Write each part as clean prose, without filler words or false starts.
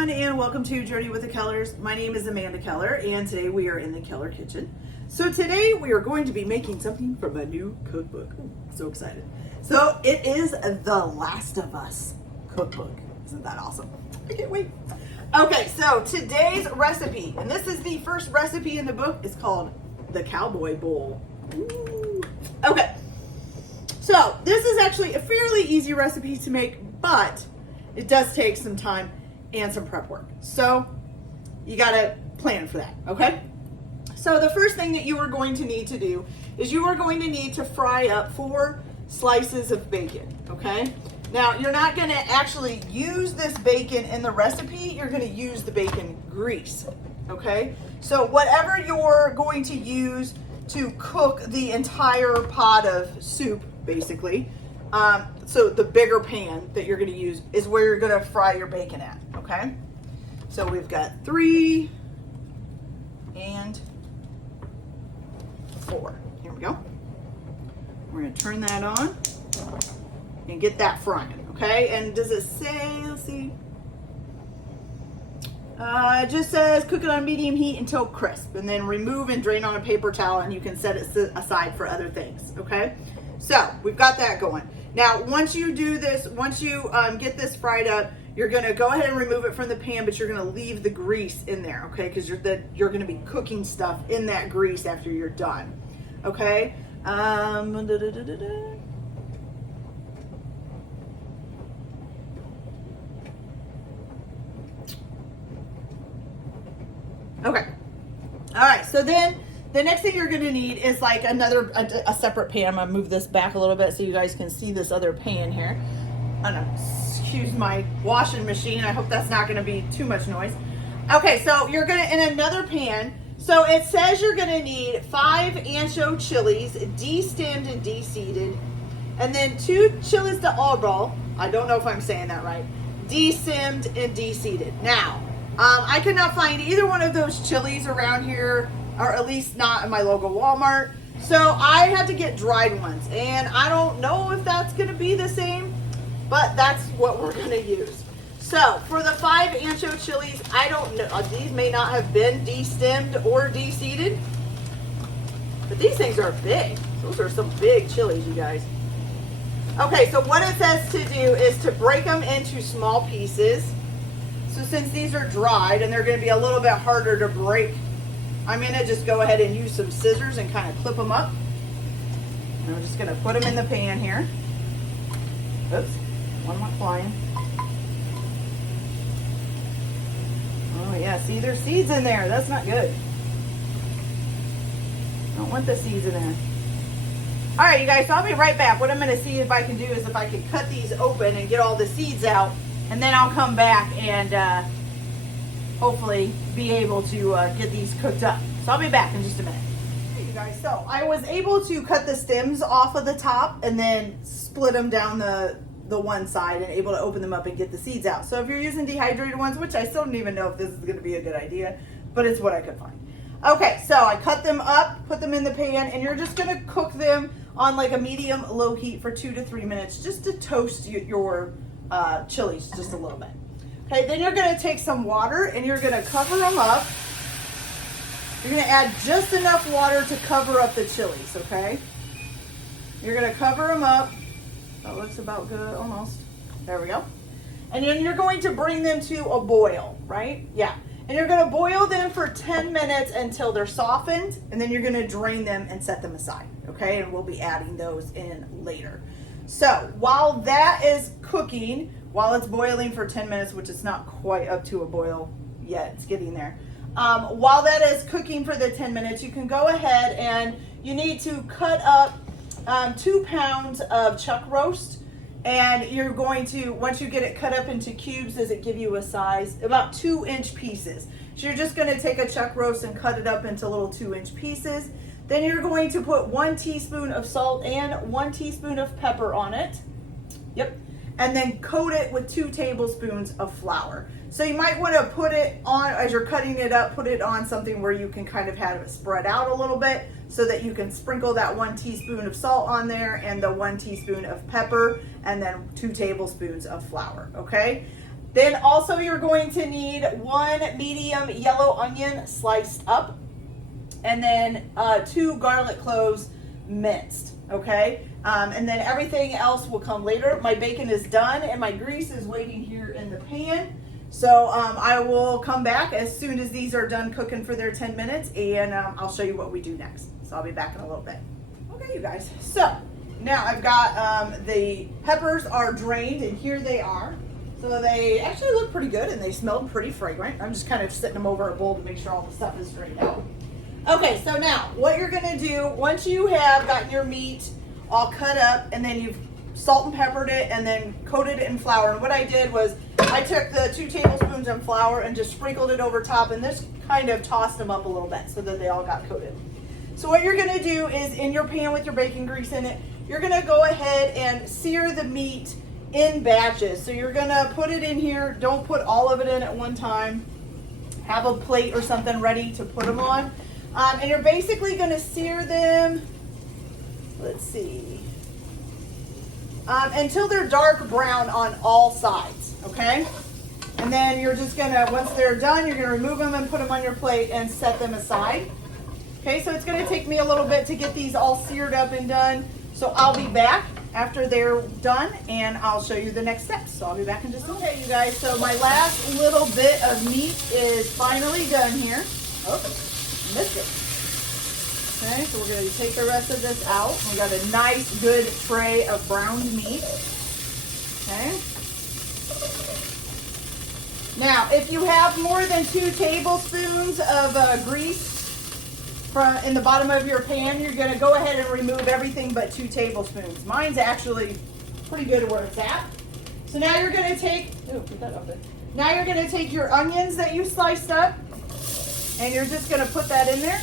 everyone, and welcome to Journey with the Kellers. My name is Amanda Keller, and today we are in the Keller kitchen. So today we are going to be making something from a new cookbook. Ooh, so excited. So it is The Last of Us cookbook. Isn't that awesome? I can't wait. Okay, so today's recipe, and this is the first recipe in the book, is called the Cowboy Bowl. Ooh. Okay, so this is actually a fairly easy recipe to make, but it does take some time and some prep work. So you gotta plan for that, okay? So the first thing that you are going to need to do is you are going to need to fry up 4 slices of bacon, okay? Now, you're not gonna actually use this bacon in the recipe, you're gonna use the bacon grease, okay? So whatever you're going to use to cook the entire pot of soup, basically, so the bigger pan that you're gonna use is where you're gonna fry your bacon at, okay? So we've got 3 and 4. Here we go. We're gonna turn that on and get that frying, okay? And does it say, let's see. It just says cook it on medium heat until crisp, and then remove and drain on a paper towel, and you can set it aside for other things, okay? So we've got that going. Now, once you do this, once you get this fried up, you're gonna go ahead and remove it from the pan, but you're gonna leave the grease in there, okay? Because you're gonna be cooking stuff in that grease after you're done, okay? Okay. All right. So then the next thing you're going to need is like a separate pan. I'm going to move this back a little bit so you guys can see this other pan here. I don't know. Excuse my washing machine. I hope that's not going to be too much noise. Okay. So you're going to, in another pan. So it says you're going to need 5 ancho chilies, de-stemmed and de-seeded. And then 2 chilies de árbol. I don't know if I'm saying that right. De-stemmed and de-seeded. Now, I could not find either one of those chilies around here, or at least not in my local Walmart. So I had to get dried ones, and I don't know if that's going to be the same, but that's what we're going to use. So for the 5 ancho chilies, I don't know. These may not have been de-stemmed or de-seeded, but these things are big. Those are some big chilies, you guys. Okay, so what it says to do is to break them into small pieces. So since these are dried and they're going to be a little bit harder to break, I'm going to just go ahead and use some scissors and kind of clip them up. And I'm just going to put them in the pan here. Oops, one went flying. Oh yeah, see, there's seeds in there. That's not good. Don't want the seeds in there. All right, you guys, so I'll be right back. What I'm going to see if I can do is if I can cut these open and get all the seeds out. And then I'll come back and hopefully be able to get these cooked up. So I'll be back in just a minute. Hey you guys, so I was able to cut the stems off of the top and then split them down the one side and able to open them up and get the seeds out. So if you're using dehydrated ones, which I still don't even know if this is going to be a good idea, but it's what I could find. Okay, so I cut them up, put them in the pan, and you're just going to cook them on like a medium low heat for 2 to 3 minutes just to toast your chilies just a little bit. Okay, then you're going to take some water and you're going to cover them up. You're going to add just enough water to cover up the chilies, okay? You're going to cover them up. That looks about good, almost. There we go. And then you're going to bring them to a boil, right? Yeah. And you're going to boil them for 10 minutes until they're softened, and then you're going to drain them and set them aside, okay? And we'll be adding those in later. So while that is cooking, while it's boiling for 10 minutes, which is not quite up to a boil yet, it's getting there. While that is cooking for the 10 minutes, you can go ahead and you need to cut up 2 pounds of chuck roast. And you're going to, once you get it cut up into cubes, does it give you a size? About 2-inch pieces. So you're just going to take a chuck roast and cut it up into little 2-inch pieces. Then you're going to put 1 teaspoon of salt and 1 teaspoon of pepper on it. Yep. And then coat it with 2 tablespoons of flour. So you might want to put it on, as you're cutting it up, put it on something where you can kind of have it spread out a little bit so that you can sprinkle that 1 teaspoon of salt on there and the 1 teaspoon of pepper and then 2 tablespoons of flour, okay? Then also you're going to need 1 medium yellow onion sliced up, and then 2 garlic cloves minced, okay? And then everything else will come later. My bacon is done and my grease is waiting here in the pan. So I will come back as soon as these are done cooking for their 10 minutes, and I'll show you what we do next. So I'll be back in a little bit. Okay, you guys. So now I've got the peppers are drained, and here they are. So they actually look pretty good and they smelled pretty fragrant. I'm just kind of sitting them over a bowl to make sure all the stuff is drained out. Okay, so now what you're gonna do, once you have gotten your meat all cut up and then you've salt and peppered it and then coated it in flour. And what I did was I took the 2 tablespoons of flour and just sprinkled it over top, and this kind of tossed them up a little bit so that they all got coated. So what you're gonna do is, in your pan with your bacon grease in it, you're gonna go ahead and sear the meat in batches. So you're gonna put it in here. Don't put all of it in at one time. Have a plate or something ready to put them on. And you're basically gonna sear them, let's see, until they're dark brown on all sides, okay? And then you're just gonna, once they're done, you're gonna remove them and put them on your plate and set them aside. Okay, so it's gonna take me a little bit to get these all seared up and done. So I'll be back after they're done and I'll show you the next steps. So I'll be back in just a minute. Okay, you guys, so my last little bit of meat is finally done here. Oh, missed it. Okay, so we're gonna take the rest of this out. We got a nice, good tray of browned meat. Okay. Now, if you have more than 2 tablespoons of grease in the bottom of your pan, you're going to go ahead and remove everything but 2 tablespoons. Mine's actually pretty good where it's at. So now you're going to take, put that up there. Now you're going to take your onions that you sliced up, and you're just going to put that in there.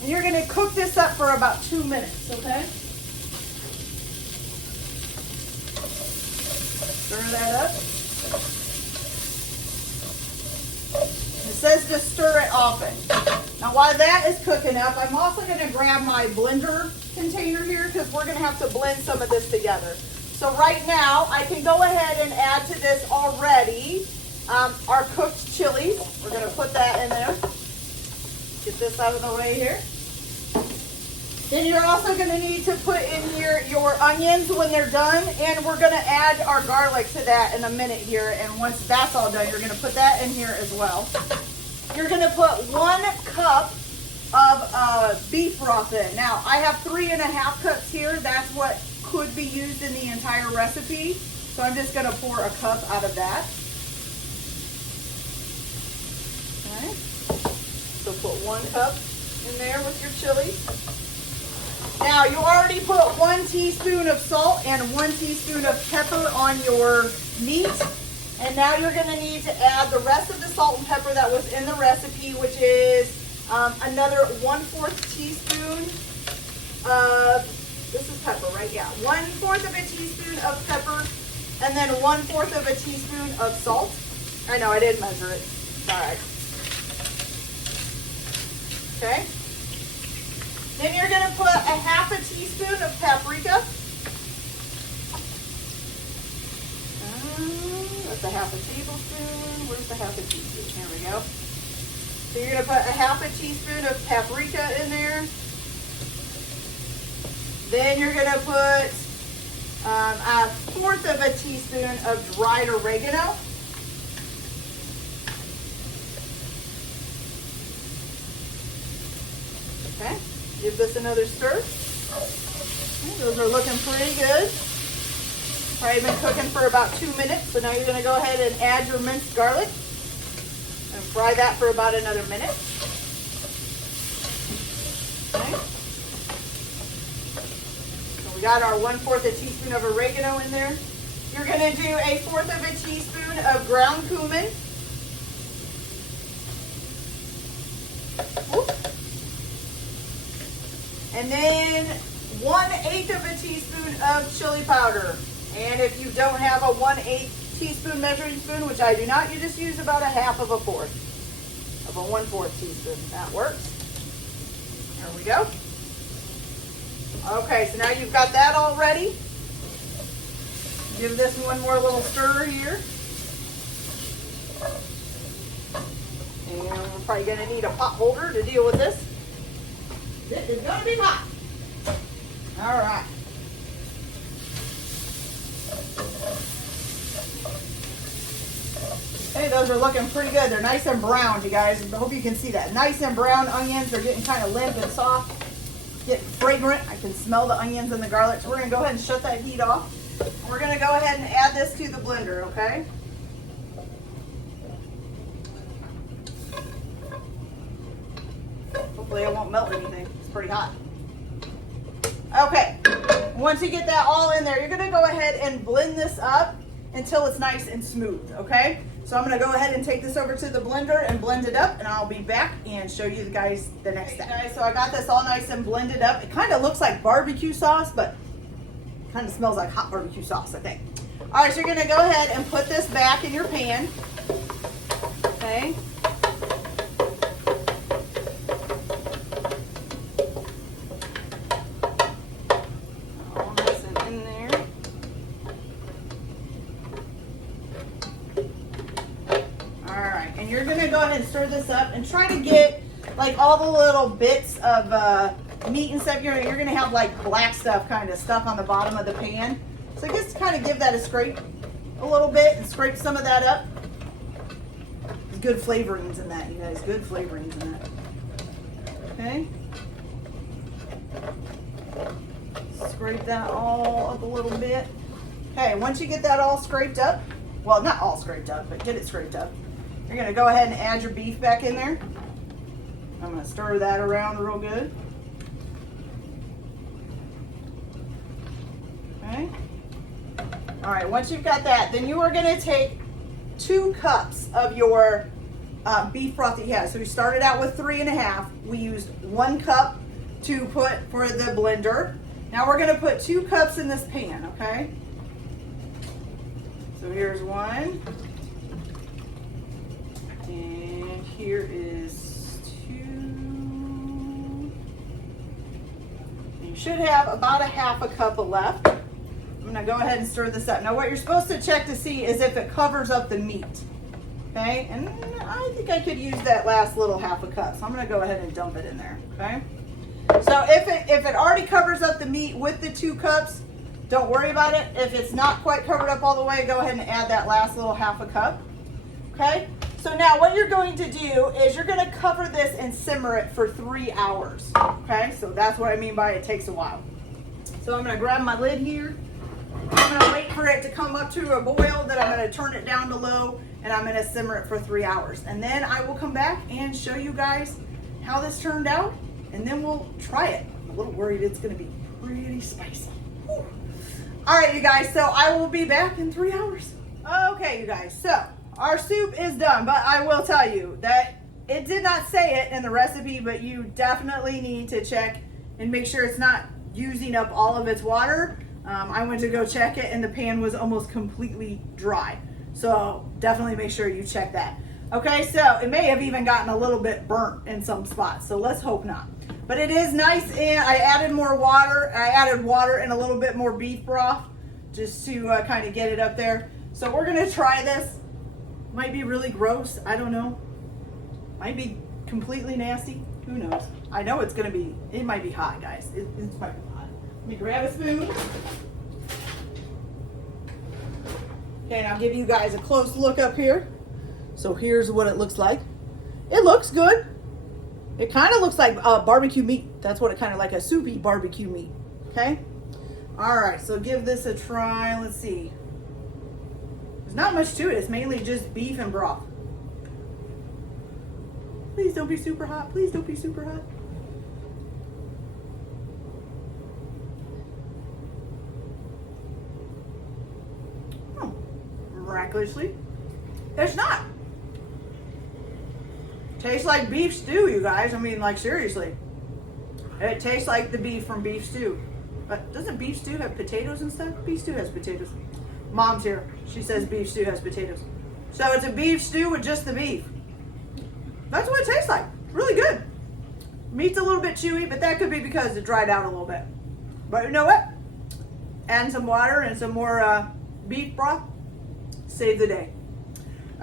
And you're going to cook this up for about 2 minutes, okay? Stir that up. It says to stir it often. Now while that is cooking up, I'm also going to grab my blender container here because we're going to have to blend some of this together. So right now, I can go ahead and add to this already our cooked chilies. We're going to put that in there. Get this out of the way here. Then you're also going to need to put in here your onions when they're done, and we're going to add our garlic to that in a minute here. And once that's all done, you're going to put that in here as well. You're going to put 1 cup of beef broth in. Now, I have 3.5 cups here. That's what could be used in the entire recipe. So I'm just going to pour a cup out of that. Okay. So put 1 cup in there with your chilies. Now, you already put 1 teaspoon of salt and 1 teaspoon of pepper on your meat. And now you're going to need to add the rest of the salt and pepper that was in the recipe, which is another 1/4 teaspoon of, this is pepper, right? Yeah, 1/4 of a teaspoon of pepper, and then 1/4 of a teaspoon of salt. I know, I didn't measure it. All right. Okay. Then you're going to put 1/2 teaspoon of paprika. That's 1/2 tablespoon. Where's the 1/2 teaspoon? Here we go. So you're going to put 1/2 teaspoon of paprika in there. Then you're going to put 1/4 teaspoon of dried oregano. Okay. Give this another stir. Okay, those are looking pretty good. Probably been cooking for about 2 minutes, so now you're going to go ahead and add your minced garlic and fry that for about another minute. Okay. So we got our 1/4 teaspoon of oregano in there. You're going to do 1/4 teaspoon of ground cumin. And then 1/8 teaspoon of chili powder. And if you don't have a 1/8 teaspoon measuring spoon, which I do not, you just use about 1/2 of a 4th of a 1/4 teaspoon. That works. There we go. Okay, so now you've got that all ready. Give this one more little stir here. probably gonna need a pot holder to deal with this. It is gonna be hot. All right. Hey, those are looking pretty good. They're nice and brown, you guys. I hope you can see that. Nice and brown onions. They're getting kind of limp and soft. Getting fragrant. I can smell the onions and the garlic. So we're going to go ahead and shut that heat off. We're going to go ahead and add this to the blender, okay? Hopefully it won't melt anything. It's pretty hot. Okay. Once you get that all in there, you're going to go ahead and blend this up until it's nice and smooth, okay? So I'm going to go ahead and take this over to the blender and blend it up, and I'll be back and show you guys the next step. Guys, so I got this all nice and blended up. It kind of looks like barbecue sauce, but kind of smells like hot barbecue sauce, I think. All right, so you're going to go ahead and put this back in your pan, okay? All nice and in there. And you're gonna go ahead and stir this up and try to get like all the little bits of meat and stuff. You're gonna have like black stuff kind of stuck on the bottom of the pan. So just kind of give that a scrape a little bit and scrape some of that up. There's good flavorings in that, you guys. Good flavorings in that. Okay. Scrape that all up a little bit. Okay, once you get that all scraped up, well, not all scraped up, but get it scraped up. You're going to go ahead and add your beef back in there. I'm going to stir that around real good. Okay. All right, once you've got that, then you are going to take 2 cups of your beef broth that you have. So we started out with 3.5. We used 1 cup to put for the blender. Now we're going to put 2 cups in this pan, okay? So here's 1. And here is 2. You should have about a half a cup left. I'm gonna go ahead and stir this up. Now what you're supposed to check to see is if it covers up the meat. Okay, and I think I could use that last little half a cup. So I'm gonna go ahead and dump it in there, okay? So if it already covers up the meat with the 2 cups, don't worry about it. If it's not quite covered up all the way, go ahead and add that last little half a cup, okay? So now what you're going to do is you're going to cover this and simmer it for 3 hours. Okay, so that's what I mean by it takes a while. So I'm going to grab my lid here. I'm going to wait for it to come up to a boil, then I'm going to turn it down to low, and I'm going to simmer it for 3 hours. And then I will come back and show you guys how this turned out, and then we'll try it. I'm a little worried it's going to be pretty spicy. Whew. All right, you guys, so I will be back in 3 hours. Okay, you guys, so our soup is done, but I will tell you that it did not say it in the recipe, but you definitely need to check and make sure it's not using up all of its water. I went to go check it and the pan was almost completely dry. So definitely make sure you check that. Okay, so it may have even gotten a little bit burnt in some spots, so let's hope not. But it is nice, and I added more water. I added water and a little bit more beef broth just to kind of get it up there. So we're gonna try this. Might be really gross, I don't know. Might be completely nasty, who knows. I know it's gonna be, it might be hot, guys. It might be hot. Let me grab a spoon. Okay, and I'll give you guys a close look up here. So here's what it looks like. It looks good. It kind of looks like barbecue meat. That's what it kind of like, a soupy barbecue meat, okay? All right, so give this a try. Let's see. There's not much to it. It's mainly just beef and broth. Please don't be super hot. Please don't be super hot. Oh, miraculously, it's not. Tastes like beef stew, you guys. I mean, like, seriously. It tastes like the beef from beef stew. But doesn't beef stew have potatoes and stuff? Beef stew has potatoes. Mom's here. She says beef stew has potatoes. So it's a beef stew with just the beef. That's what it tastes like. Really good. Meat's a little bit chewy, but that could be because it dried out a little bit. But you know what? Add some water and some more beef broth. Save the day.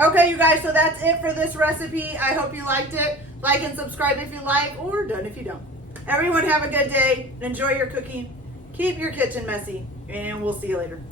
Okay, you guys, so that's it for this recipe. I hope you liked it. Like and subscribe if you like, or don't if you don't. Everyone have a good day. Enjoy your cooking. Keep your kitchen messy, and we'll see you later.